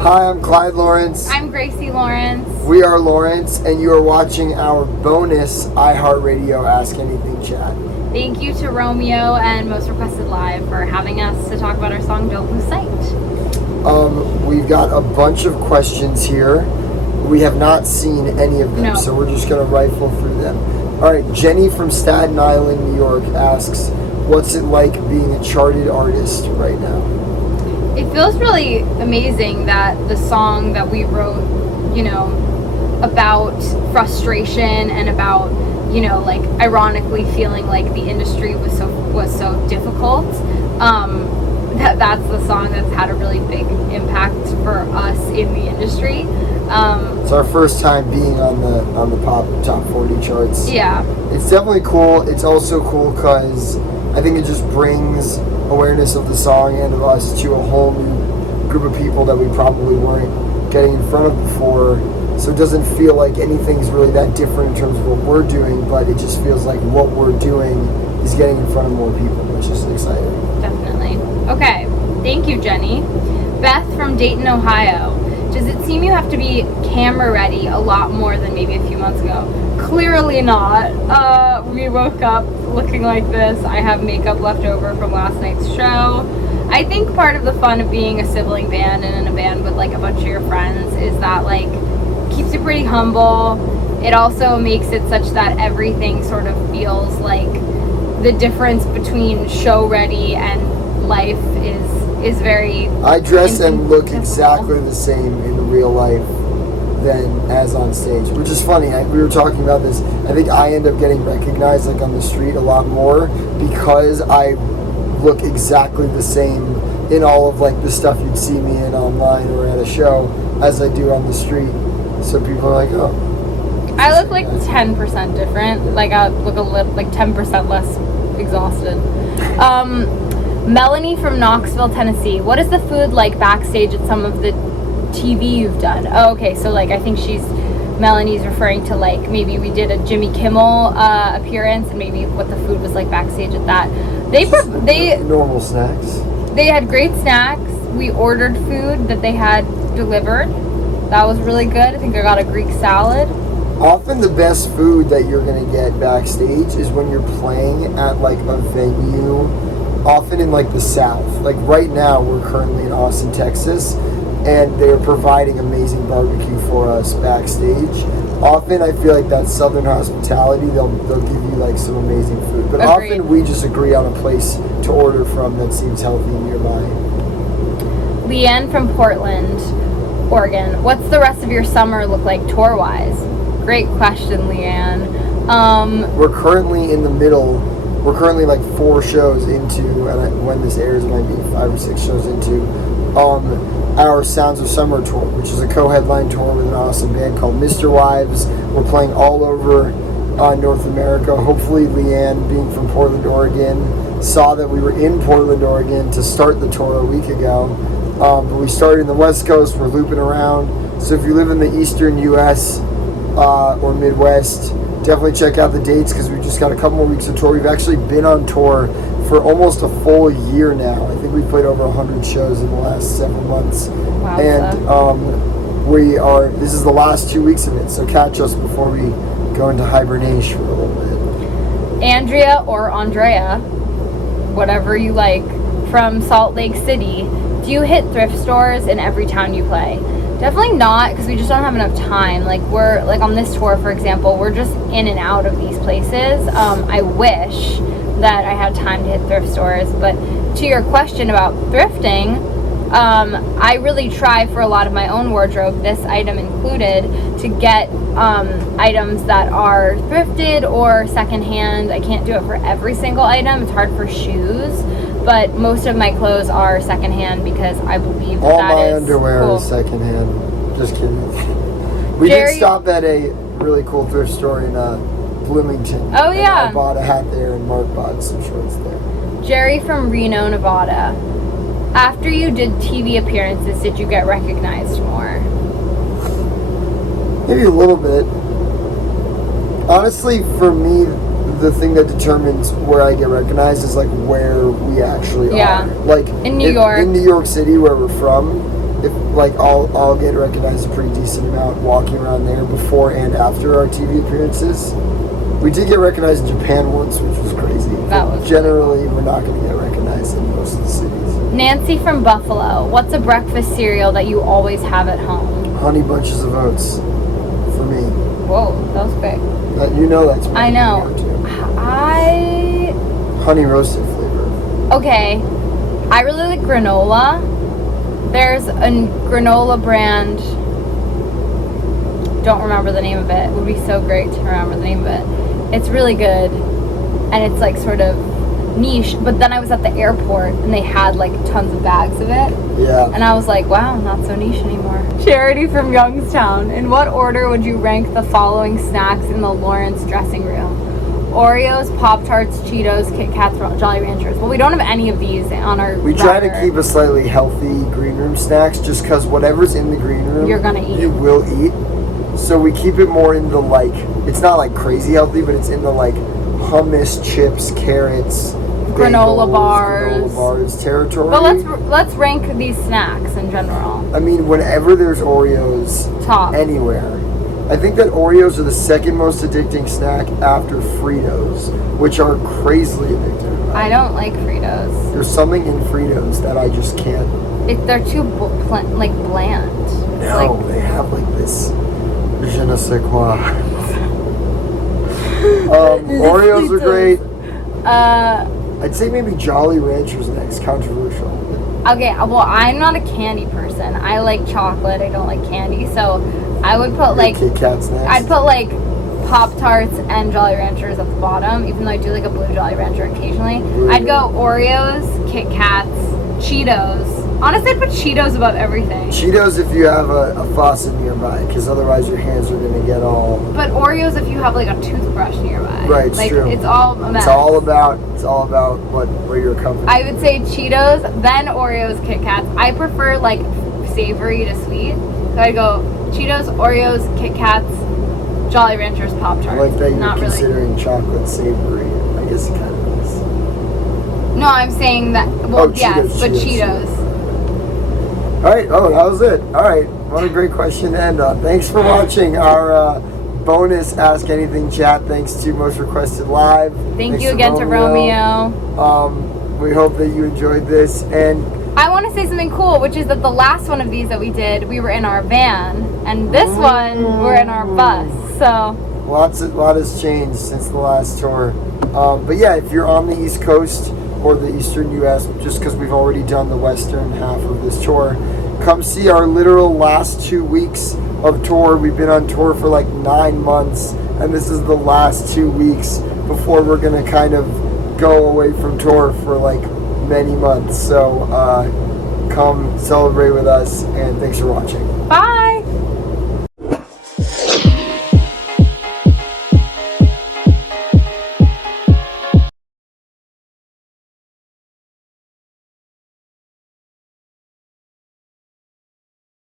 Hi, I'm Clyde Lawrence. I'm Gracie Lawrence. We are Lawrence, and you are watching our bonus iHeartRadio Ask Anything Chat. Thank you to Romeo and Most Requested Live for having us to talk about our song Don't Lose Sight. We've got a bunch of questions here. We have not seen any of them, so we're just going to rifle through them. All right, Jenny from Staten Island, New York asks, what's it like being a charted artist right now? It feels really amazing that the song that we wrote, about frustration and about, ironically feeling like the industry was so difficult. That's the song that's had a really big impact for us in the industry. It's our first time being on the top 40 charts. Yeah. It's definitely cool. It's also cool because I think it just brings awareness of the song and of us to a whole new group of people that we probably weren't getting in front of before. So it doesn't feel like anything's really that different in terms of what we're doing, but it just feels like what we're doing is getting in front of more people, which is exciting. Definitely. Okay. Thank you, Jenny. Beth from Dayton, Ohio. Does it seem you have to be camera ready a lot more than maybe a few months ago? Clearly not. We woke up looking like this. I have makeup left over from last night's show. I think part of the fun of being a sibling band and in a band with a bunch of your friends is that keeps you pretty humble. It also makes it such that everything sort of feels like the difference between show ready and life is very... I dress and look exactly the same in real life than as on stage, which is funny. We were talking about this. I think I end up getting recognized on the street a lot more because I look exactly the same in all of the stuff you'd see me in online or at a show as I do on the street. So people are like, oh. I look 10% different. I look a little 10% less exhausted. Melanie from Knoxville, Tennessee. What is the food like backstage at some of the TV you've done? Oh, okay. So I think Melanie's referring to maybe we did a Jimmy Kimmel appearance and maybe what the food was like backstage at that. They normal snacks. They had great snacks. We ordered food that they had delivered. That was really good. I think I got a Greek salad. Often the best food that you're going to get backstage is when you're playing at a venue, often in the South. Right now we're currently in Austin, Texas, and they're providing amazing barbecue for us backstage. Often I feel that's Southern hospitality. They'll give you some amazing food. But Agreed. Often we just agree on a place to order from that seems healthy and nearby. Leanne from Portland, Oregon. What's the rest of your summer look like tour-wise? Great question, Leanne. We're currently in the middle. We're currently 4 shows into, and when this airs, it might be 5 or 6 shows into, our Sounds of Summer tour, which is a co-headline tour with an awesome band called Mr. Wives. We're playing all over North America. Hopefully, Leanne, being from Portland, Oregon, saw that we were in Portland, Oregon to start the tour a week ago. But we started in the West Coast. We're looping around. So if you live in the Eastern U.S. Or Midwest, definitely check out the dates because we've just got a couple more weeks of tour. We've actually been on tour for almost a full year now. I think we've played over 100 shows in the last several months. Wow. And this is the last 2 weeks of it, so catch us before we go into hibernation for a little bit. Andrea or Andrea, whatever you like, from Salt Lake City. Do you hit thrift stores in every town you play? Definitely not, because we just don't have enough time. We're on this tour, for example, we're just in and out of these places. I wish that I had time to hit thrift stores, but to your question about thrifting, I really try for a lot of my own wardrobe, this item included, to get items that are thrifted or secondhand. I can't do it for every single item. It's hard for shoes, but most of my clothes are secondhand because I believe all that my is underwear cool. is secondhand. Just kidding. We did stop at a really cool thrift store in Bloomington. Oh, yeah. I bought a hat there, and Mark bought some shorts there. Jerry from Reno, Nevada. After you did TV appearances, did you get recognized more? Maybe a little bit. Honestly, for me, the thing that determines where I get recognized is where we actually are. In New York. In New York City, where we're from, if like I'll get recognized a pretty decent amount walking around there before and after our TV appearances. We did get recognized in Japan once, which was crazy. That was generally we're not going to get recognized in most of the cities. Nancy from Buffalo. What's a breakfast cereal that you always have at home? Honey Bunches of Oats for me. Whoa, that was quick. That's my I know. Honey roasted flavor. Okay, I really like granola. There's a granola brand. Don't remember the name of it. It would be so great to remember the name of it. It's really good, and it's like sort of niche. But then I was at the airport, and they had like tons of bags of it. Yeah. And I was like, wow, not so niche anymore. Charity from Youngstown. In what order would you rank the following snacks in the Lawrence dressing room? Oreos, Pop-Tarts, Cheetos, Kit Kats, Jolly Ranchers. Well, we don't have any of these on our We try to keep a slightly healthy green room snacks just because whatever's in the green room, you're gonna eat. You will eat. So we keep it more in the like, it's not like crazy healthy, but it's in the like hummus, chips, carrots, granola bars territory. But let's rank these snacks in general. I mean, whenever there's Oreos Top. anywhere, I think that Oreos are the second most addicting snack after Fritos, which are crazily addictive. I don't like Fritos. There's something in Fritos that I just can't. They're too bland. No, they have like this je ne sais quoi. Oreos are great. I'd say maybe Jolly Ranchers next. Controversial. Okay, well, I'm not a candy person. I like chocolate. I don't like candy. So I would put like Kit Kats next. I'd put like Pop-Tarts and Jolly Ranchers at the bottom, even though I do like a blue Jolly Rancher occasionally. I'd go Oreos, Kit Kats, Cheetos. Honestly, I'd put Cheetos above everything. Cheetos if you have a faucet nearby, because otherwise your hands are going to get all... But Oreos if you have like a toothbrush nearby. Right, it's like, true. It's all a mess. It's all about where you're coming. I would say Cheetos, then Oreos, Kit Kats. I prefer like savory to sweet. So I'd go Cheetos, Oreos, Kit Kats, Jolly Ranchers, Pop-Tarts. I like that you're Not considering chocolate savory. I guess it kind of is. No, I'm saying that, well, yes, Cheetos, but Cheetos. All right. Oh, that was it. All right. What a great question to end on. Thanks for watching our bonus Ask Anything chat. Thanks to Most Requested Live. Thank you again to Romeo. We hope that you enjoyed this. And I want to say something cool, which is that the last one of these that we did, we were in our van, and this one, we're in our bus. So a lot has changed since the last tour. But yeah, if you're on the East Coast or the Eastern U.S., just because we've already done the Western half of this tour, come see our literal last 2 weeks of tour. We've been on tour for like 9 months, and this is the last 2 weeks before we're going to kind of go away from tour for like many months. So come celebrate with us, and thanks for watching. bye.